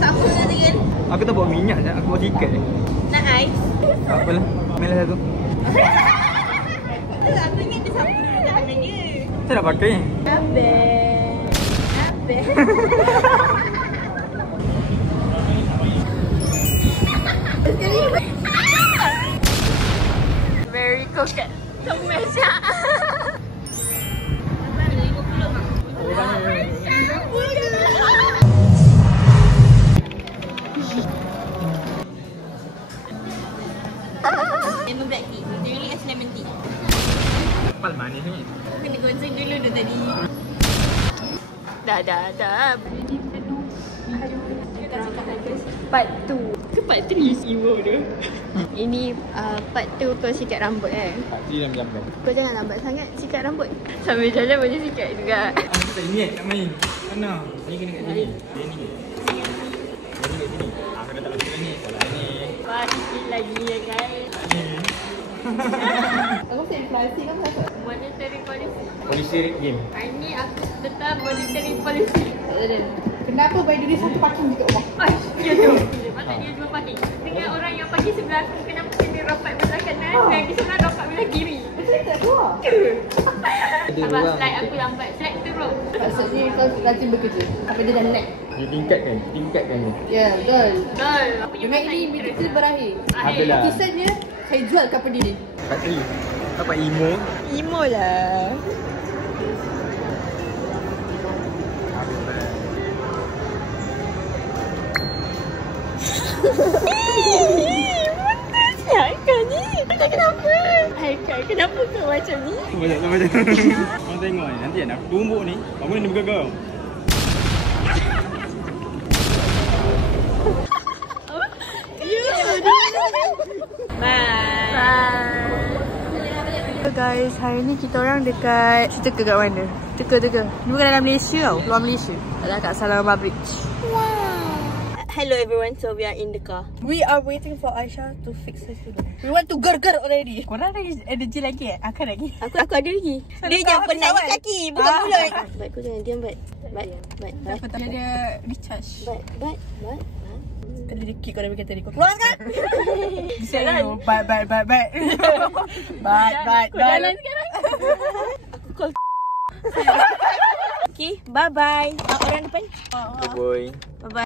Siapa tadi kan? Aku tak bawa minyak je, aku bawa tiket je. Nak ais? Tak apalah, main lah satu. Aku ingat dia siapa dulu dah pandang dia. Saya nak pakai ni. Abe. Very coquette. Kemeja. Lemon black tea. Dia really as lemon tea. Kapal manis ni. Kena gonceng dulu tu tadi. Dah. Part 2 ke part 3 siwa tu. Ini part 2 kau sikat rambut Pak Cik dah menjamkan. Kau jangan lambat sangat sikat rambut. Sambil jalan boleh sikat juga. Aku tak ingat nak main. Mana? Saya kena kat sini. Dia ni. Dia ni kat sini. Aku dah tak langsung ni. Salah ni. Sikit lagi ya guys. Ni. Aku say inflasi kan pasal monetary policy. Polisi game. Hari ni aku tetap monetary policy. Kenapa bagi diri satu parking dekat rumah? Ya tu. Patut dia jual parking. Dengan orang yang parking sebelah aku, kenapa kena rapat belah kanan dan di sebelah rapat belah kiri? Macam tak keluar? Abang slide aku lambat. Slide teruk. Maksudnya kau rajin bekerja sampai dia dah naik. Dia tingkatkan ni. Ya, betul. Betul. Aku punya Dengan ini meeting kita berakhir. Adalah. Kisahnya saya jual kapal diri. Pak Cik. Apa emo? Imo lah. Haikal ni. Kenapa? Haikal, kenapa kau macam ni? Macam. Kau tengok ni. Nanti nak tumbuk ni. Kamu ni bergegar. Bye. Guys, hari ni kita orang dekat Teka kat mana? Teka. Ni bukan dalam Malaysia tau, luar Malaysia. Adalah kat Salama Bridge. Wow. Hello everyone, so we are in the car. We are waiting for Aisyah to fix her studio. We want to gerger already. Korang ada energy lagi Aku lagi. Aku ada lagi. Dia yang penat di kaki, bukan mulut. Baik, kau jangan diam, Bat. Apa tak ada recharge. Bat. Tadi dia kick kau dah kata dia. Kau keluar kan? Jalan. Bat. Kau jalan sekarang. Aku call. Okay, bye-bye. Orang depan. Boy. Bye-bye.